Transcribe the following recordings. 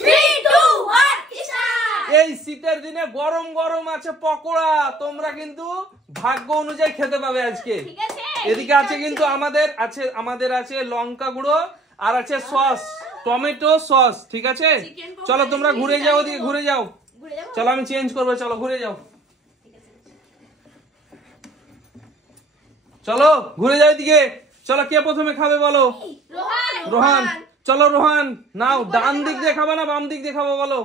3 2 1 start. এই শীতের দিনে গরম গরম আছে পকোড়া, তোমরা কিন্তু ভাগ্য অনুযায়ী খেতে পাবে আজকে। ঠিক আছে, এদিকে আছে কিন্তু আমাদের আছে লঙ্কা গুঁড়ো আর আছে সস, টমেটো সস। ঠিক আছে, চলো তোমরা ঘুরে যাও, ওদিকে ঘুরে যাও। চলো আমি চেঞ্জ করবো, চলো ঘুরে যাও। চলো ঘুরে যাও এদিকে। চলো কে প্রথমে খাবে বলো? রোহান। চলো রোহান নাও, ডান দিক দিয়ে খাবা না বাম দিক দিয়ে খাবো বলো?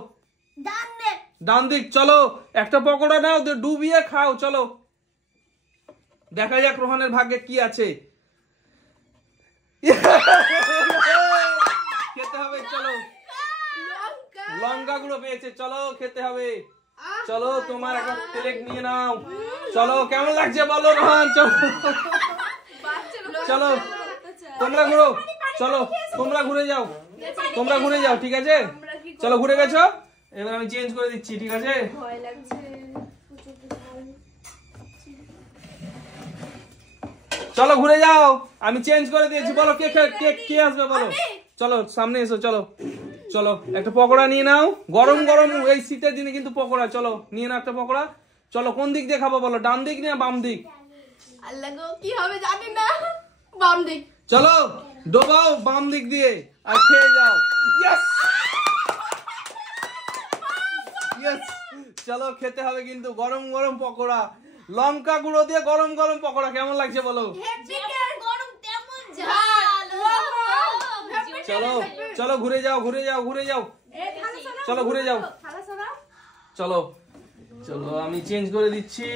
ডান দিক। চলো একটা পকোড়া নাও, ডুবিয়ে খাও। চলো দেখা যাক রোহানের ভাগ্যে কি আছে। খেতে হবে। চলো লঙ্কা গুঁড়ো পেয়েছে, চলো খেতে হবে। চলো তোমার একটা প্লেট নিয়ে নাও। চলো কেমন লাগছে বলো রোহান? চলো চলো তোমরা ঘুরো। চলো তোমরা ঘুরে যাও, তোমরা ঘুরে যাও। ঠিক আছে, চলো ঘুরে গেছো, এবার আমি চেঞ্জ করে দিচ্ছি। ঠিক আছে, চলো ঘুরে যাও, আমি চেঞ্জ করে দিয়েছি। বলো কে কে আসবে বলো? চলো সামনে এসো। চলো চলো একটা পকোড়া নিয়ে নাও, গরম গরম এই শীতের দিনে কিন্তু পকোড়া। চলো নিয়ে নাও একটা পকোড়া। চলো কোন দিক দিয়ে খাবো বলো? ডান দিক না বাম দিক? আল্লাহ গো কি হবে জানি না, বাম দিক। চলো ডোবাও বাম দিক দিয়ে আর খেয়ে যাও। Yes yes. চলো খেতে হবে কিন্তু গরম গরম পকোড়া, লঙ্কা গুঁড়ো দিয়ে গরম গরম পকোড়া। কেমন লাগছে বলো? গরম তেমন ঝাল। চলো চলো ঘুরে যাও, ঘুরে যাও, ঘুরে যাও। চলো ঘুরে যাও। চলো চলো আমি চেঞ্জ করে দিচ্ছি।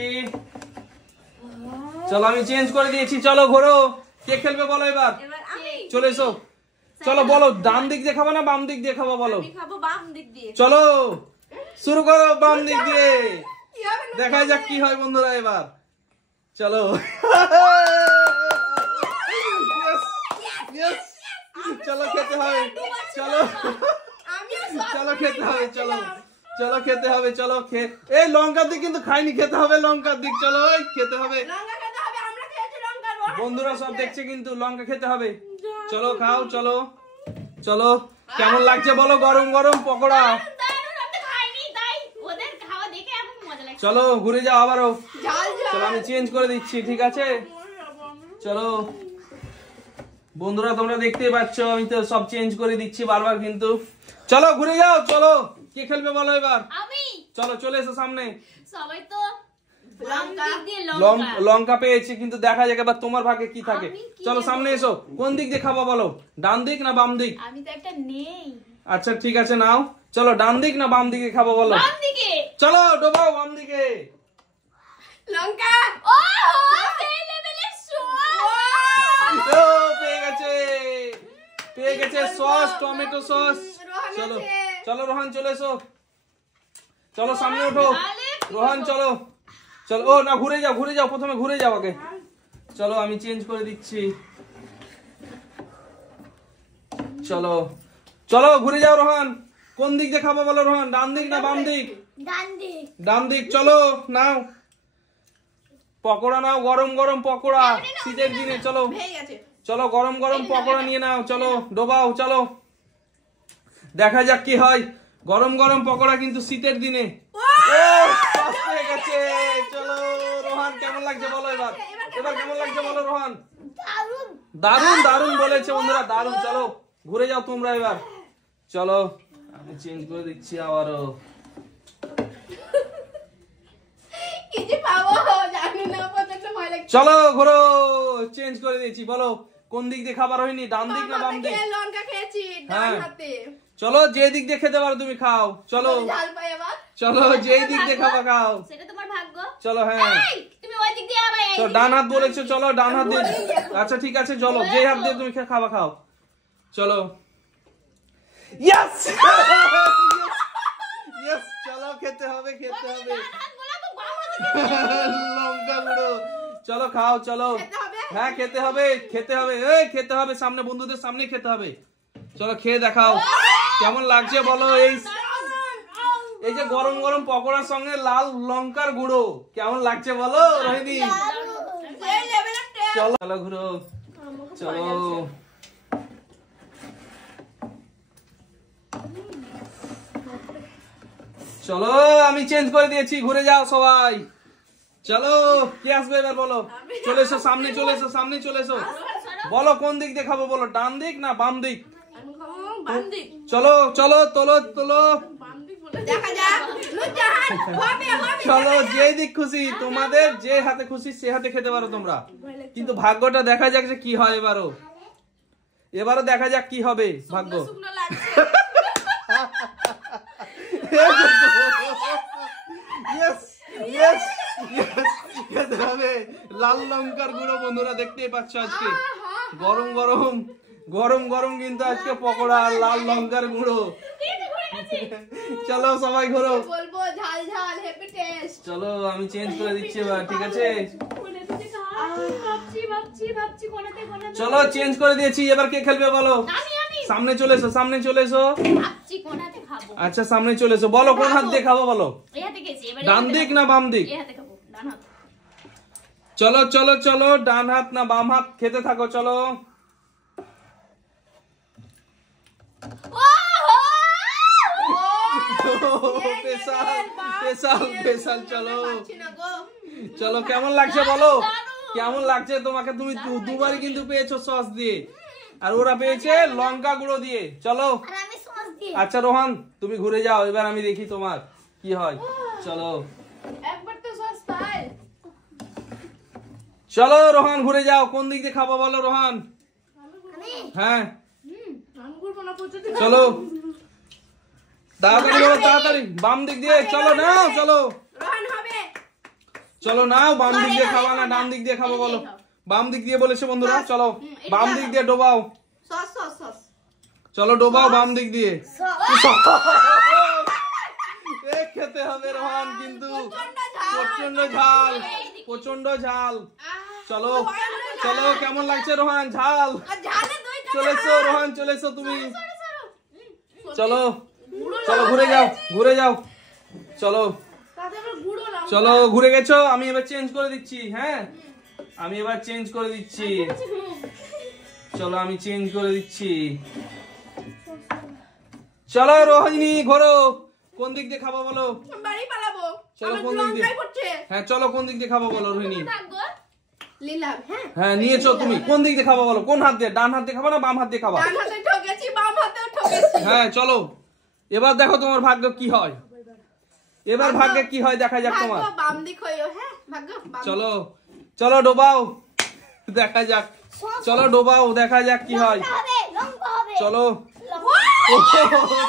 চলো আমি চেঞ্জ করে দিয়েছি। চলো ঘোরো, কে খেলবে বলো এবার? চলে এসো। চলো বলো ডান দিক দিয়ে খাবো না বাম দিক দিয়ে খাবো বলো? চলো শুরু করো বাম দিক দিয়ে, দেখা যাক কি হয় বন্ধুরা এবার। চলো চলো খেতে হবে। চলো চলো খেতে হবে। চলো চলো খেতে হবে। চলো এই লঙ্কার দিক কিন্তু খাইনি, খেতে হবে লঙ্কার দিক। চলো খেতে হবে, বন্ধুরা সব দেখছে কিন্তু লঙ্কা খেতে হবে। চলো খাও। চলো চলো কেমন লাগছে বলো গরম গরম পকোড়া? চলো ঘুরে যাও আবারও। চলো আমি চেঞ্জ করে দিচ্ছি। ঠিক আছে, চলো বন্ধুরা তোমরা দেখতেই পাচ্ছ আমি তো সব চেঞ্জ করে দিচ্ছি বারবার কিন্তু। চলো ঘুরে যাও। চলো কে খেলবে বলো এবার? চলো চলে এসো সামনে। সবাই তো লঙ্কা পেয়েছি কিন্তু দেখা যাক এবার তোমার ভাগ্যে কি থাকে। চলো সামনে এসো, কোন দিক দিয়ে খাবো বলো? ডান দিক না বাম দিক? আমি তো একটা নেই। আচ্ছা ঠিক আছে নাও। চলো ডান দিক না বাম দিকে খাবো বলো? বাম দিকে। চলো ডোবাও বাম দিকে। লঙ্কা। ও সেই লেভেলের সস। ও পেয়ে গেছে, পেয়ে গেছে সস, টমেটো সস। চলো চলো রোহান চলে এসো। চলো সামনে ওঠো রোহান। চলো চলো। ও না ঘুরে যাও, ঘুরে যাও, প্রথমে ঘুরে যাও আগে। চলো আমি চেঞ্জ করে দিচ্ছি। চলো চলো ঘুরে যাও রোহান। কোন দিক দিয়ে খাবো বলো রোহান? ডান দিক না বাম দিক? ডান দিক। চলো নাও পকোড়া নাও, গরম গরম পকোড়া শীতের দিনে। চলো চলো গরম গরম পকোড়া নিয়ে নাও। চলো ডোবাও। চলো দেখা যাক কি হয়। গরম গরম পকোড়া কিন্তু শীতের দিনে। হয়ে গেছে। চলো রোহান কেমন লাগছে বলো এবার? এবার কেমন লাগছে বলো রোহান? দারুন দারুন বলেছে বন্ধুরা, দারুন। চলো ঘুরে যাও তোমরা এবার। চলো আমি চেঞ্জ করে দিচ্ছি আবারও। চলো ঘোরো, চেঞ্জ করে দিয়েছি। বলো কোন দিক দিয়ে খাবার হয়নি? ডান দিক না বাম দিক? হ্যাঁ চলো যে দিক দিয়ে খেতে পারো তুমি খাও। চলো চলো যেই দিক দিয়ে খাবার খাও, সেটা তোমার ভাগ্য। চলো হ্যাঁ তুমি ওই দিক দিয়ে আবার তো ডান হাত বলেছো। চলো ডান হাত দিয়ে। আচ্ছা ঠিক আছে চলো যে হাত দিয়ে তুমি খাবার খাও। চলো ইয়েস ইয়েস। চলো খেতে হবে, খেতে হবে লঙ্কা গুঁড়ো। চলো খাও। চলো হ্যাঁ খেতে হবে, খেতে হবে। এই খেতে হবে সামনে, বন্ধুদের সামনে খেতে হবে। চলো খেয়ে দেখাও কেমন লাগছে বলো। এই যে গরম গরম পকোড়ার সঙ্গে লাল লঙ্কার গুঁড়ো কেমন লাগছে বলো রোহিণী? চলো চলো ঘুরো। চলো চলো আমি চেঞ্জ করে দিয়েছি, ঘুরে যাও সবাই। চলো কে আসবে এবার বলো? চলে এসো সামনে, চলে এসো সামনে, চলে এসো। বলো কোন দিক দিয়ে খাবো বলো, ডান দিক না বাম দিক? চলো চলো, তোলো তোলো। চলো যে দিক খুশি তোমাদের, যে হাতে খুশি সে হাতে খেতে পারো তোমরা, কিন্তু ভাগ্যটা দেখা যাক যে কি হয়। এবারও দেখা যাক কি হবে ভাগ্য। লাল লঙ্কার গুঁড়ো বন্ধুরা দেখতেই পাচ্ছ, আজকে গরম গরম গরম গরম কিন্তু আজকে পকোড়া আর লাল লঙ্কার গুঁড়ো। চলো সবাই ঘোরো। চলো আমি চেঞ্জ করে দিচ্ছি এবার, ঠিক আছে? চলো চেঞ্জ করে দিয়েছি, এবার কে খেলবে বলো? সামনে চলে এসো, সামনে চলে এসো। আচ্ছা সামনে চলে এসো, বলো কোন হাত দিয়ে খাবো বলো? ডান দিক না বাম দিক? চলো চলো চলো, ডান হাত না বাম হাত, খেতে থাকো। চলো চলো চলো, কেমন লাগছে বলো? কেমন লাগছে তোমাকে? তুমি দুবারই কিন্তু পেয়েছো সস দিয়ে, আর ওরা পেয়েছে লঙ্কা গুঁড়ো দিয়ে। চলো আচ্ছা রোহান তুমি ঘুরে যাও, এবার আমি দেখি তোমার কি হয়। চলো চলো রোহান ঘুরে যাও, কোন দিক দিয়ে খাবো বলো রোহান? হ্যাঁ চলো তাড়াতাড়ি বলো, তাড়াতাড়ি। বাম দিক দিয়ে চলো, নাও চলো চলো, নাও বাম দিক দিয়ে খাবা না ডান দিক দিয়ে খাবো বলো? বাম দিক দিয়ে বলেছে বন্ধুরা। চলো বাম দিক দিয়ে ডোবাও, চলো ডোবাও বাম দিক দিয়ে। খেতে হবে রোহান, কিন্তু প্রচন্ড ঝাল, প্রচন্ড ঝাল। চলো চলো, কেমন লাগছে রোহান? ঝাল। চলেছো রোহান, চলেছো তুমি। চলো চলো ঘুরে যাও, ঘুরে যাও। চলো চলো ঘুরে গেছো, আমি এবার চেঞ্জ করে দিচ্ছি। হ্যাঁ আমি এবার চেঞ্জ করে দিচ্ছি। চলো আমি চেঞ্জ করে দিচ্ছি। চলো রোহিণী ঘোরো, কোন দিক দিয়ে খাবো বলো? চলো কোন দিক দিয়ে? হ্যাঁ চলো কোন দিক দিয়ে খাবো বলো রোহিণী? হ্যাঁ নিয়েছো তুমি, কোন দিক দিয়ে খাবো বলো? কোন হাত দিয়ে? ডান হাত দিয়ে খাবা না বাম হাত দিয়ে খাবা? হ্যাঁ চলো এবার দেখো তোমার ভাগ্য কি হয়। এবার ভাগ্যে কি হয় দেখা যাক তোমার। চলো চলো ডোবাও, দেখা যাক। চলো ডোবাও, দেখা যাক কি হয়। চলো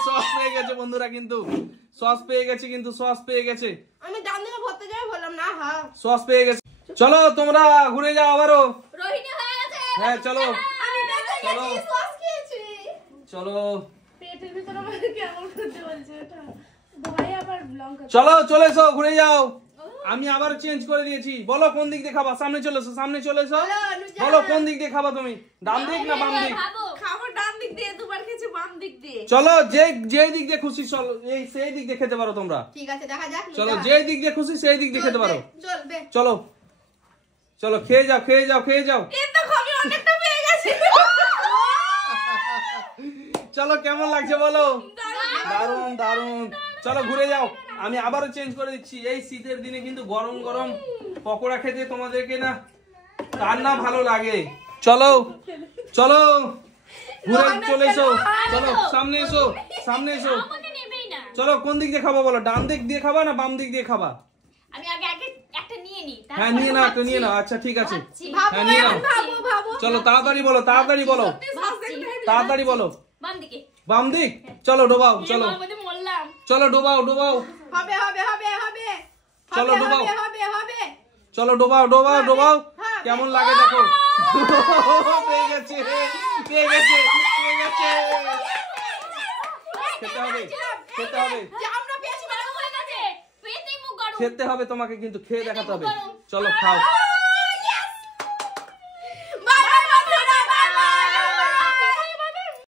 সস পেয়ে গেছে বন্ধুরা, কিন্তু সস পেয়ে গেছে, কিন্তু সস পেয়ে গেছে। আমি ডান দিকে ভরতে যাই বললাম না। হ্যাঁ সস পেয়ে গেছে। চলো তোমরা ঘুরে যাও আবারও। রোহিণী হয়ে গেছে। হ্যাঁ চলো আমি বেঁচে চলো গেছি, সস খেয়েছি। চলো পেটের ভিতরে আমার কেমন করতে বলছে এটা। ভাই আবার লঙ্কা। চলো চলে এসো, ঘুরে যাও। আমি আবার চেঞ্জ করে দিয়েছি, বলো কোন দিক দিয়ে খাবা? সামনে চলে এসো, সামনে চলে এসো। বলো কোন দিক দিয়ে খাবা তুমি? ডান দিক না বাম দিক? খাবো ডান দিক দিয়ে, দুবার খেয়েছি বাম দিক দিয়ে। চলো যে দিক দিয়ে খুশি চলো, এই সেই দিক দিয়ে খেতে পারো তোমরা। ঠিক আছে দেখা যাক। চলো যে দিক দিয়ে খুশি সেই দিক দিয়ে খেতে পারো। চলবে। চলো চলো খেয়ে যাও, খেয়ে যাও, খেয়ে যাও। এই তো খাবি অনেকটা পেয়ে গেছি। চলো কেমন লাগছে বলো? দারুন দারুন। চলো ঘুরে যাও, আমি আবারও চেঞ্জ করে দিচ্ছি। এই শীতের দিনে কিন্তু গরম গরম পকোড়া খেতে তোমাদেরকে না কার না ভালো লাগে। চলো চলো ঘুরে চলে এসো, চলো সামনে এসো, সামনে এসো। চলো কোন দিক দিয়ে খাবো বলো? ডান দিক দিয়ে খাবা না বাম দিক দিয়ে খাবা? আমি আগে একটা নিয়ে নি। হ্যাঁ নিয়ে নাও, একটা নিয়ে নাও। আচ্ছা ঠিক আছে, হ্যাঁ নিয়ে নাও। চলো তাড়াতাড়ি বলো, তাড়াতাড়ি বলো, তাড়াতাড়ি বলো। বাম দিকে। বাম দিক? চলো ডোবাও, চলো চলো ডোবাও, ডোবাও। হবে হবে হবে হবে। চলো ডোবাও, হবে হবে। চলো ডোবাও, ডোবাও, ডোবাও। কেমন লাগে দেখো। পেয়ে গেছে, পেয়ে গেছে, পেয়ে গেছে। খেতে হবে, খেতে হবে, আমরা পেয়েছি মানে হয়ে গেছে। পেটেই মুখ গরম। খেতে হবে তোমাকে, কিন্তু খেয়ে দেখাতে হবে। চলো খাও।